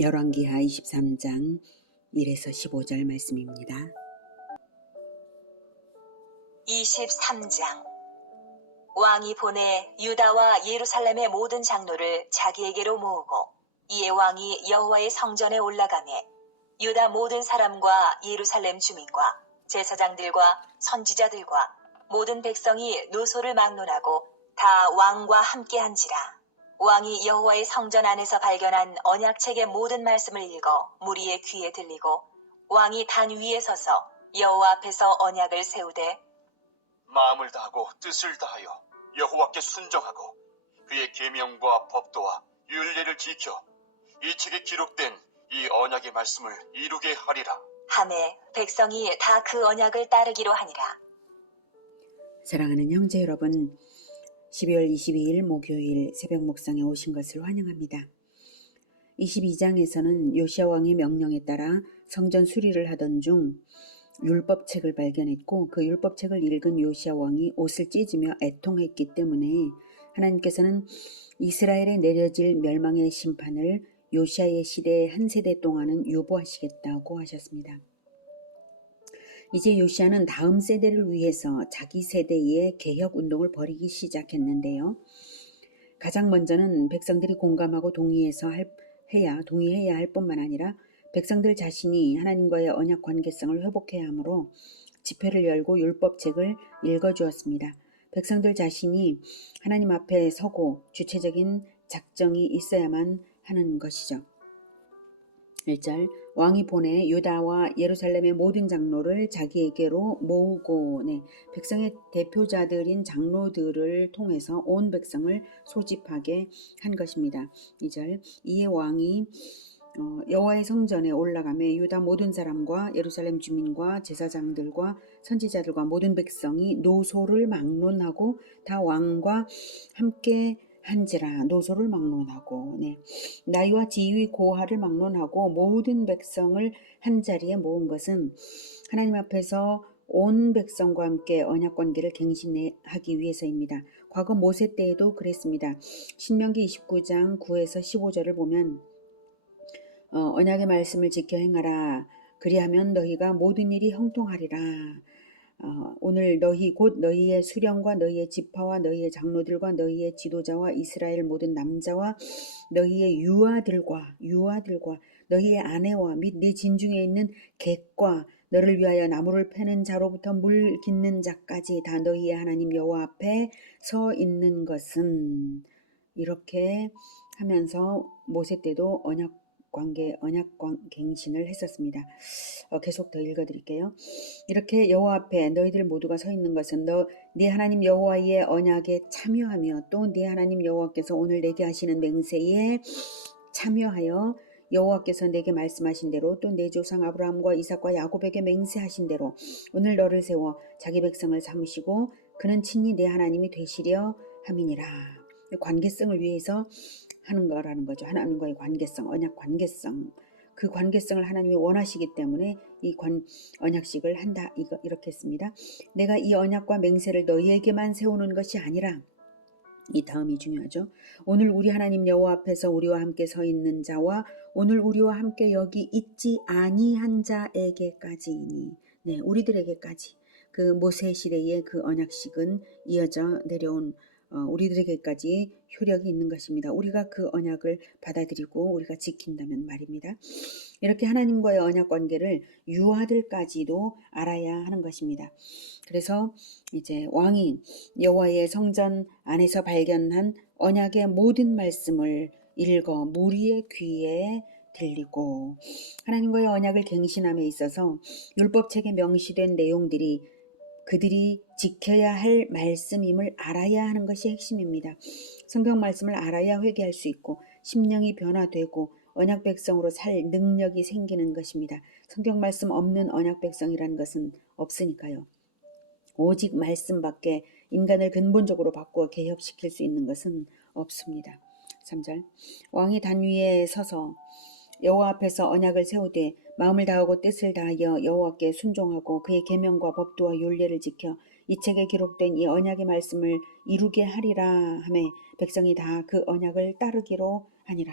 열왕기하 23장 1에서 15절 말씀입니다. 23장 왕이 보내 유다와 예루살렘의 모든 장로를 자기에게로 모으고 이에 왕이 여호와의 성전에 올라가매 유다 모든 사람과 예루살렘 주민과 제사장들과 선지자들과 모든 백성이 노소를 막론하고 다 왕과 함께한지라. 왕이 여호와의 성전 안에서 발견한 언약책의 모든 말씀을 읽어 무리의 귀에 들리고 왕이 단 위에 서서 여호와 앞에서 언약을 세우되 마음을 다하고 뜻을 다하여 여호와께 순종하고 그의 계명과 법도와 율례를 지켜 이 책에 기록된 이 언약의 말씀을 이루게 하리라. 하매 백성이 다 그 언약을 따르기로 하니라. 사랑하는 형제 여러분, 12월 22일 목요일 새벽 목상에 오신 것을 환영합니다. 22장에서는 요시야 왕의 명령에 따라 성전 수리를 하던 중 율법책을 발견했고 그 율법책을 읽은 요시야 왕이 옷을 찢으며 애통했기 때문에 하나님께서는 이스라엘에 내려질 멸망의 심판을 요시야의 시대의 한 세대 동안은 유보하시겠다고 하셨습니다. 이제 요시야는 다음 세대를 위해서 자기 세대의 개혁 운동을 벌이기 시작했는데요. 가장 먼저는 백성들이 공감하고 동의해야 할 뿐만 아니라 백성들 자신이 하나님과의 언약 관계성을 회복해야 하므로 집회를 열고 율법책을 읽어주었습니다. 백성들 자신이 하나님 앞에 서고 주체적인 작정이 있어야만 하는 것이죠. 1절 왕이 보내 유다와 예루살렘의 모든 장로를 자기에게로 모으고 백성의 대표자들인 장로들을 통해서 온 백성을 소집하게 한 것입니다. 2절 이에 왕이 여호와의 성전에 올라가매 유다 모든 사람과 예루살렘 주민과 제사장들과 선지자들과 모든 백성이 노소를 막론하고 다 왕과 함께 한지라. 노소를 막론하고 나이와 지위 고하를 막론하고 모든 백성을 한자리에 모은 것은 하나님 앞에서 온 백성과 함께 언약관계를 갱신하기 위해서입니다. 과거 모세 때에도 그랬습니다. 신명기 29장 9에서 15절을 보면 언약의 말씀을 지켜 행하라. 그리하면 너희가 모든 일이 형통하리라. 오늘 너희 곧 너희의 수령과 너희의 지파와 너희의 장로들과 너희의 지도자와 이스라엘 모든 남자와 너희의 유아들과 너희의 아내와 및 네 진중에 있는 객과 너를 위하여 나무를 패는 자로부터 물 깃는 자까지 다 너희의 하나님 여호와 앞에 서 있는 것은, 이렇게 하면서 모세 때도 언약 갱신을 했었습니다. 계속 더 읽어드릴게요. 이렇게 여호와 앞에 너희들 모두가 서 있는 것은 네 하나님 여호와의 언약에 참여하며 또 네 하나님 여호와께서 오늘 내게 하시는 맹세에 참여하여 여호와께서 내게 말씀하신 대로 또 내 조상 아브라함과 이삭과 야곱에게 맹세하신 대로 오늘 너를 세워 자기 백성을 삼으시고 그는 친히 내 하나님이 되시려 함이니라. 관계성을 위해서 하는 거라는 거죠. 하나님과의 관계성, 언약 관계성. 그 관계성을 하나님이 원하시기 때문에 이 언약식을 한다. 이렇게 했습니다. 내가 이 언약과 맹세를 너희에게만 세우는 것이 아니라, 이 다음이 중요하죠. 오늘 우리 하나님 여호와 앞에서 우리와 함께 서 있는 자와 오늘 우리와 함께 여기 있지 아니한 자에게까지니, 우리들에게까지 그 모세 시대의 그 언약식은 이어져 내려온 우리들에게까지 효력이 있는 것입니다. 우리가 그 언약을 받아들이고 우리가 지킨다면 말입니다. 이렇게 하나님과의 언약 관계를 유아들까지도 알아야 하는 것입니다. 그래서 이제 왕이 여호와의 성전 안에서 발견한 언약의 모든 말씀을 읽어 무리의 귀에 들리고, 하나님과의 언약을 갱신함에 있어서 율법책에 명시된 내용들이 그들이 지켜야 할 말씀임을 알아야 하는 것이 핵심입니다. 성경 말씀을 알아야 회개할 수 있고 심령이 변화되고 언약 백성으로 살 능력이 생기는 것입니다. 성경 말씀 없는 언약 백성이라는 것은 없으니까요. 오직 말씀밖에 인간을 근본적으로 바꾸어 개혁시킬 수 있는 것은 없습니다. 3절 왕이 단 위에 서서 여호와 앞에서 언약을 세우되 마음을 다하고 뜻을 다하여 여호와께 순종하고 그의 계명과 법도와 율례를 지켜 이 책에 기록된 이 언약의 말씀을 이루게 하리라 하매 백성이 다 그 언약을 따르기로 하니라.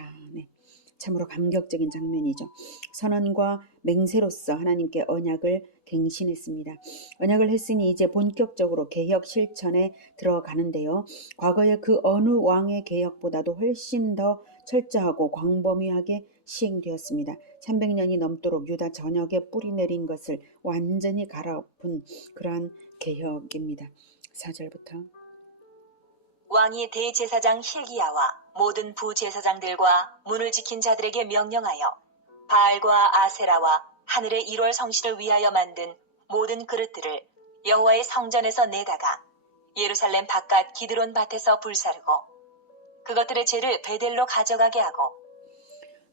참으로 감격적인 장면이죠. 선언과 맹세로서 하나님께 언약을 갱신했습니다. 언약을 했으니 이제 본격적으로 개혁 실천에 들어가는데요. 과거의 그 어느 왕의 개혁보다도 훨씬 더 철저하고 광범위하게 시행되었습니다. 300년이 넘도록 유다 전역에 뿌리 내린 것을 완전히 갈아엎은 그러한 개혁입니다. 4절부터 왕이 대제사장 hil기야와 모든 부제사장들과 문을 지킨 자들에게 명령하여 바알과 아세라와 하늘의 1월 성시를 위하여 만든 모든 그릇들을 여호와의 성전에서 내다가 예루살렘 바깥 기드론 밭에서 불사르고 그것들의 죄를 베델로 가져가게 하고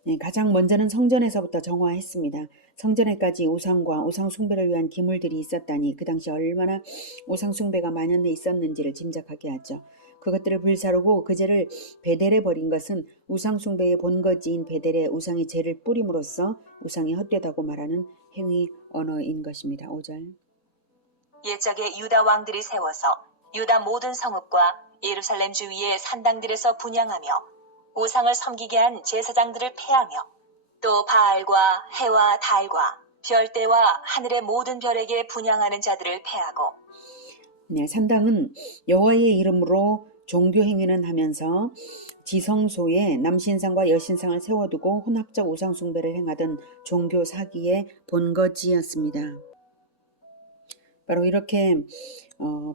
네, 가장 먼저는 성전에서부터 정화했습니다. 성전에까지 우상과 우상 숭배를 위한 기물들이 있었다니 그 당시 얼마나 우상 숭배가 만연해 있었는지를 짐작하게 하죠. 그것들을 불사르고 그 죄를 베델에 버린 것은 우상 숭배의 본거지인 베델에 우상의 죄를 뿌림으로써 우상이 헛되다고 말하는 행위 언어인 것입니다. 5절 옛적에 유다 왕들이 세워서 유다 모든 성읍과 예루살렘 주위의 산당들에서 분향하며 우상을 섬기게 한 제사장들을 패하며 또 바알과 해와 달과 별대와 하늘의 모든 별에게 분향하는 자들을 패하고 네, 산당은 여호와의 이름으로 종교 행위는 하면서 지성소에 남신상과 여신상을 세워두고 혼합적 우상 숭배를 행하던 종교 사기의 본거지였습니다. 바로 이렇게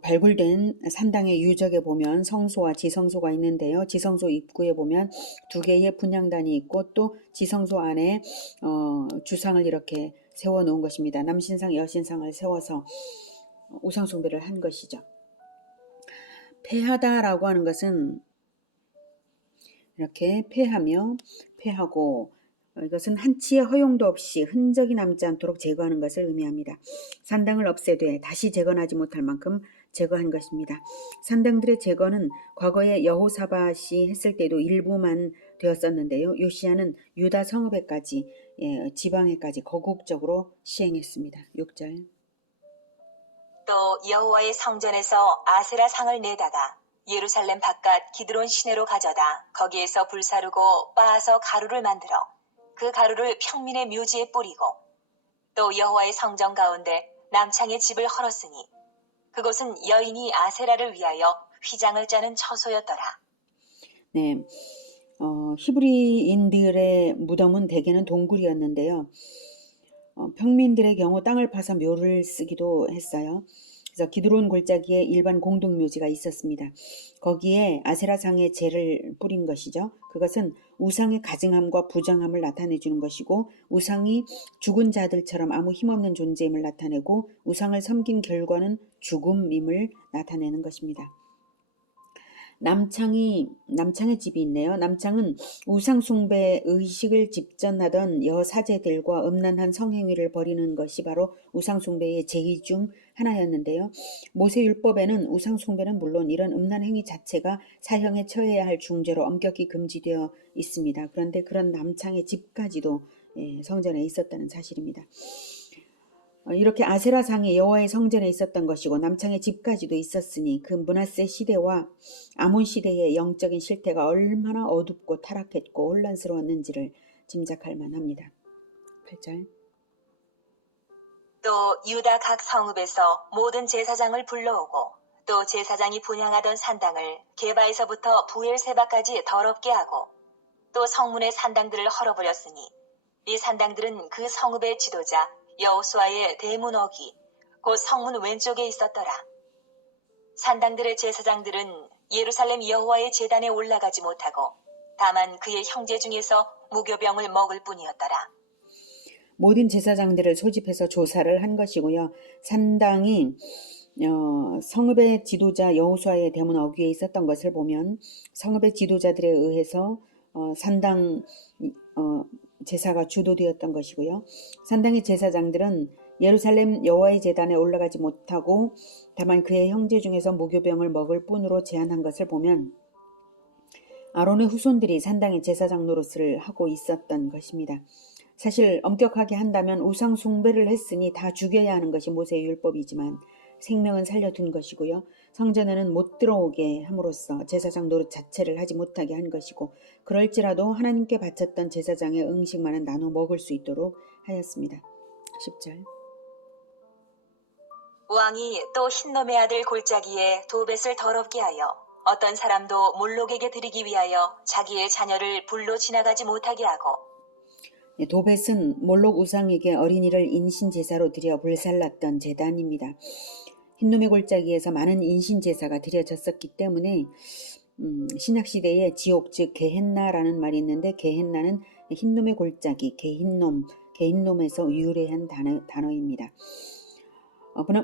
발굴된 산당의 유적에 보면 성소와 지성소가 있는데요. 지성소 입구에 보면 두 개의 분향단이 있고 또 지성소 안에 주상을 이렇게 세워놓은 것입니다. 남신상, 여신상을 세워서 우상 숭배를 한 것이죠. 패하다라고 하는 것은 이렇게 패하고 이것은 한치의 허용도 없이 흔적이 남지 않도록 제거하는 것을 의미합니다. 산당을 없애되 다시 재건하지 못할 만큼 제거한 것입니다. 산당들의 제거는 과거에 여호사밧이 했을 때도 일부만 되었었는데요. 요시야는 유다 성읍에까지 지방에까지 거국적으로 시행했습니다. 6절 또 여호와의 성전에서 아세라 상을 내다가 예루살렘 바깥 기드론 시내로 가져다 거기에서 불사르고 빻아서 가루를 만들어 그 가루를 평민의 묘지에 뿌리고 또 여호와의 성전 가운데 남창의 집을 헐었으니 그곳은 여인이 아세라를 위하여 휘장을 짜는 처소였더라. 네, 히브리인들의 무덤은 대개는 동굴이었는데요. 평민들의 경우 땅을 파서 묘를 쓰기도 했어요. 그래서 기드론 골짜기에 일반 공동묘지가 있었습니다. 거기에 아세라상의 재를 뿌린 것이죠. 그것은 우상의 가증함과 부정함을 나타내 주는 것이고 우상이 죽은 자들처럼 아무 힘없는 존재임을 나타내고 우상을 섬긴 결과는 죽음임을 나타내는 것입니다. 남창의 집이 있네요. 남창은 우상숭배 의식을 집전하던 여사제들과 음란한 성행위를 벌이는 것이 바로 우상숭배의 제의 중 하나였는데요. 모세율법에는 우상숭배는 물론 이런 음란 행위 자체가 사형에 처해야 할 중죄로 엄격히 금지되어 있습니다. 그런데 그런 남창의 집까지도 성전에 있었다는 사실입니다. 이렇게 아세라상이 여호와의 성전에 있었던 것이고 남창의 집까지도 있었으니 그 므낫세 시대와 아몬 시대의 영적인 실태가 얼마나 어둡고 타락했고 혼란스러웠는지를 짐작할 만합니다. 8절 또 유다 각 성읍에서 모든 제사장을 불러오고 또 제사장이 분향하던 산당을 게바에서부터 부엘세바까지 더럽게 하고 또 성문의 산당들을 헐어버렸으니 이 산당들은 그 성읍의 지도자 여호수아의 대문 어귀 곧 성문 왼쪽에 있었더라. 산당들의 제사장들은 예루살렘 여호와의 제단에 올라가지 못하고 다만 그의 형제 중에서 무교병을 먹을 뿐이었더라. 모든 제사장들을 소집해서 조사를 한 것이고요. 산당이 성읍의 지도자 여호수아의 대문 어귀에 있었던 것을 보면 성읍의 지도자들에 의해서 산당 제사가 주도되었던 것이고요. 산당의 제사장들은 예루살렘 여호와의 제단에 올라가지 못하고 다만 그의 형제 중에서 무교병을 먹을 뿐으로 제한한 것을 보면 아론의 후손들이 산당의 제사장 노릇을 하고 있었던 것입니다. 사실 엄격하게 한다면 우상 숭배를 했으니 다 죽여야 하는 것이 모세의 율법이지만 생명은 살려둔 것이고요. 성전에는 못 들어오게 함으로써 제사장 노릇 자체를 하지 못하게 한 것이고, 그럴지라도 하나님께 바쳤던 제사장의 음식만은 나눠 먹을 수 있도록 하였습니다. 10절. 왕이 또 흰놈의 아들 골짜기에 도벳을 더럽게 하여 어떤 사람도 몰록에게 드리기 위하여 자기의 자녀를 불로 지나가지 못하게 하고, 도벳은 몰록 우상에게 어린이를 인신제사로 드려 불살랐던 제단입니다. 흰놈의 골짜기에서 많은 인신제사가 드려졌었기 때문에 신약시대에 지옥 즉 게헨나라는 말이 있는데, 게헨나는 흰놈의 골짜기, 게흰놈에서 유래한 단어입니다.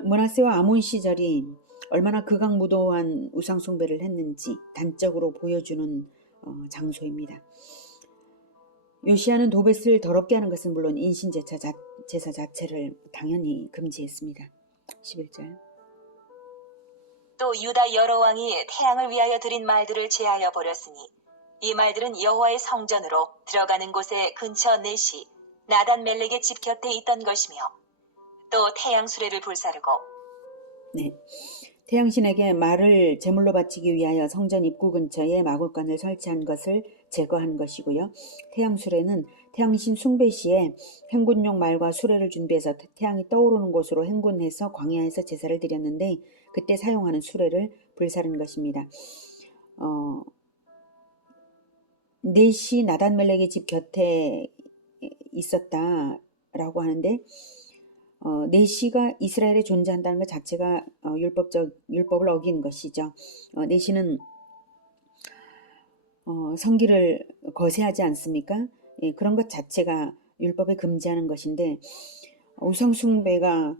므낫세와 아몬 시절이 얼마나 극악무도한 우상숭배를 했는지 단적으로 보여주는 장소입니다. 요시야는 도벳을 더럽게 하는 것은 물론 인신제사 자체를 당연히 금지했습니다. 11절. 또 유다 여러 왕이 태양을 위하여 드린 말들을 제하여 버렸으니 이 말들은 여호와의 성전으로 들어가는 곳의 근처 넷이 나단 멜렉의 집 곁에 있던 것이며, 또 태양 수레를 불사르고, 네, 태양신에게 말을 제물로 바치기 위하여 성전 입구 근처에 마굴간을 설치한 것을 제거한 것이고요. 태양 수레는 태양신 숭배 시에 행군용 말과 수레를 준비해서 태양이 떠오르는 곳으로 행군해서 광야에서 제사를 드렸는데, 그때 사용하는 수레를 불사른 것입니다. 넷이 나단멜렉의 집 곁에 있었다라고 하는데, 넷시가 이스라엘에 존재한다는 것 자체가 율법을 어긴 것이죠. 넷시는 성기를 거세하지 않습니까? 예, 그런 것 자체가 율법에 금지하는 것인데, 우상숭배가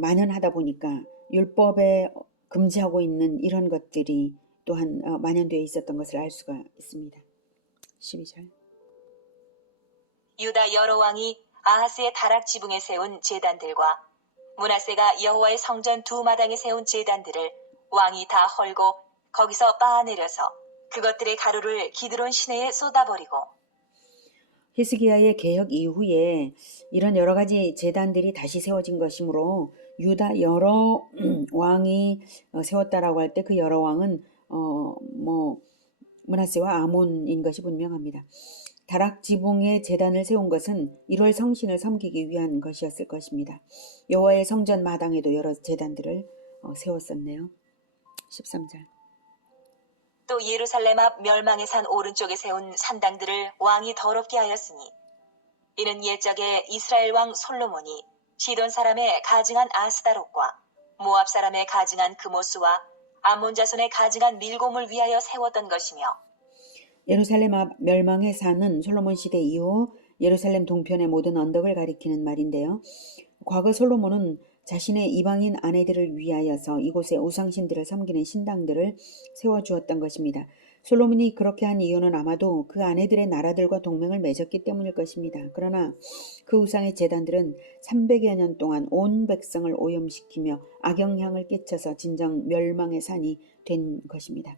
만연하다 보니까 율법에 금지하고 있는 이런 것들이 또한 만연되어 있었던 것을 알 수가 있습니다. 12절. 유다 여러 왕이 아하스의 다락 지붕에 세운 제단들과 므낫세가 여호와의 성전 두 마당에 세운 제단들을 왕이 다 헐고 거기서 빻아내려서 그것들의 가루를 기드론 시내에 쏟아버리고, 히스기야의 개혁 이후에 이런 여러 가지 제단들이 다시 세워진 것이므로 유다 여러 왕이 세웠다라고 할 때 그 여러 왕은 므낫세와 아몬인 것이 분명합니다. 다락 지붕에 제단을 세운 것은 1월 성신을 섬기기 위한 것이었을 것입니다. 여호와의 성전 마당에도 여러 제단들을 세웠었네요. 13절. 또 예루살렘 앞 멸망의 산 오른쪽에 세운 산당들을 왕이 더럽게 하였으니 이는 옛적에 이스라엘 왕 솔로몬이 시돈 사람의 가증한 아스다롯과 모압 사람의 가증한 그모스와 암몬 자손의 가증한 밀곰을 위하여 세웠던 것이며, 예루살렘 앞 멸망의 산은 솔로몬 시대 이후 예루살렘 동편의 모든 언덕을 가리키는 말인데요. 과거 솔로몬은 자신의 이방인 아내들을 위하여서 이곳에 우상신들을 섬기는 신당들을 세워주었던 것입니다. 솔로몬이 그렇게 한 이유는 아마도 그 아내들의 나라들과 동맹을 맺었기 때문일 것입니다. 그러나 그 우상의 제단들은 300여 년 동안 온 백성을 오염시키며 악영향을 끼쳐서 진정 멸망의 산이 된 것입니다.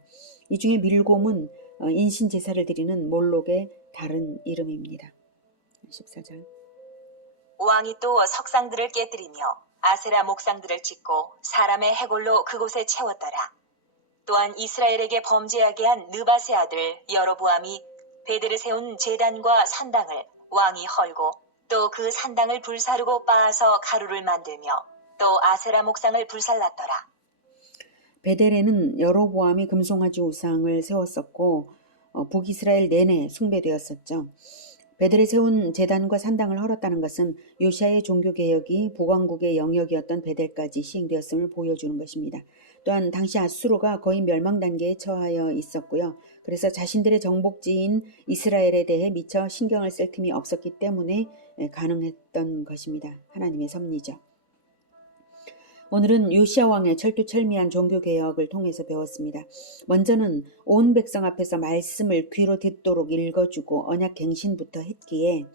이 중에 밀곰은 인신제사를 드리는 몰록의 다른 이름입니다. 14절. 왕이 또 석상들을 깨뜨리며 아세라 목상들을 찍고 사람의 해골로 그곳에 채웠더라. 또한 이스라엘에게 범죄하게 한 느밧의 아들 여로보암이 베델에 세운 제단과 산당을 왕이 헐고 또 그 산당을 불사르고 빻아서 가루를 만들며 또 아세라 목상을 불살랐더라. 베델에는 여로보암이 금송아지 우상을 세웠었고 북이스라엘 내내 숭배되었었죠. 베델에 세운 제단과 산당을 헐었다는 것은 요시야의 종교개혁이 북왕국의 영역이었던 베델까지 시행되었음을 보여주는 것입니다. 또한 당시 아수르가 거의 멸망 단계에 처하여 있었고요. 그래서 자신들의 정복지인 이스라엘에 대해 미처 신경을 쓸 틈이 없었기 때문에 가능했던 것입니다. 하나님의 섭리죠. 오늘은 요시야 왕의 철두철미한 종교개혁을 통해서 배웠습니다. 먼저는 온 백성 앞에서 말씀을 귀로 듣도록 읽어주고 언약갱신부터 했기에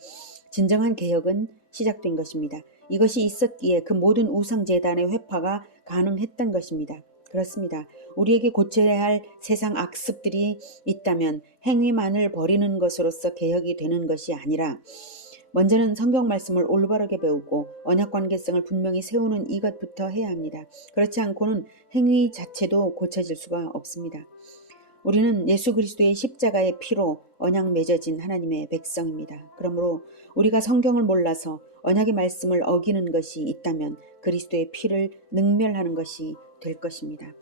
진정한 개혁은 시작된 것입니다. 이것이 있었기에 그 모든 우상제단의 회파가 가능했던 것입니다. 그렇습니다. 우리에게 고쳐야 할 세상 악습들이 있다면 행위만을 버리는 것으로서 개혁이 되는 것이 아니라 먼저는 성경 말씀을 올바르게 배우고 언약 관계성을 분명히 세우는 이것부터 해야 합니다. 그렇지 않고는 행위 자체도 고쳐질 수가 없습니다. 우리는 예수 그리스도의 십자가의 피로 언약 맺어진 하나님의 백성입니다. 그러므로 우리가 성경을 몰라서 언약의 말씀을 어기는 것이 있다면 그리스도의 피를 능멸하는 것이 될 것입니다.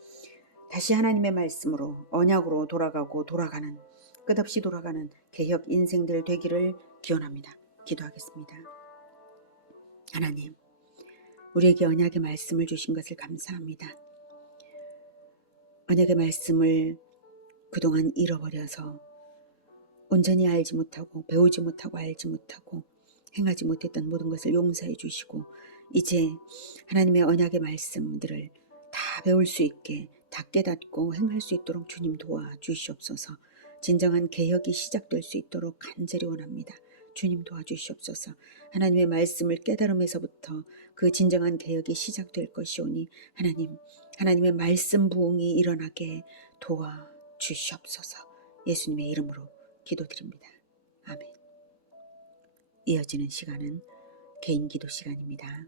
다시 하나님의 말씀으로 언약으로 돌아가고 돌아가는 끝없이 돌아가는 개혁 인생들 되기를 기원합니다. 기도하겠습니다. 하나님, 우리에게 언약의 말씀을 주신 것을 감사합니다. 언약의 말씀을 그동안 잃어버려서 온전히 알지 못하고 배우지 못하고 알지 못하고 행하지 못했던 모든 것을 용서해 주시고 이제 하나님의 언약의 말씀들을 다 배울 수 있게 다 깨닫고 행할 수 있도록 주님 도와주시옵소서. 진정한 개혁이 시작될 수 있도록 간절히 원합니다. 주님 도와주시옵소서. 하나님의 말씀을 깨달음에서부터 그 진정한 개혁이 시작될 것이오니 하나님의 말씀 부흥이 일어나게 도와주시옵소서. 예수님의 이름으로 기도드립니다. 아멘. 이어지는 시간은 개인 기도 시간입니다.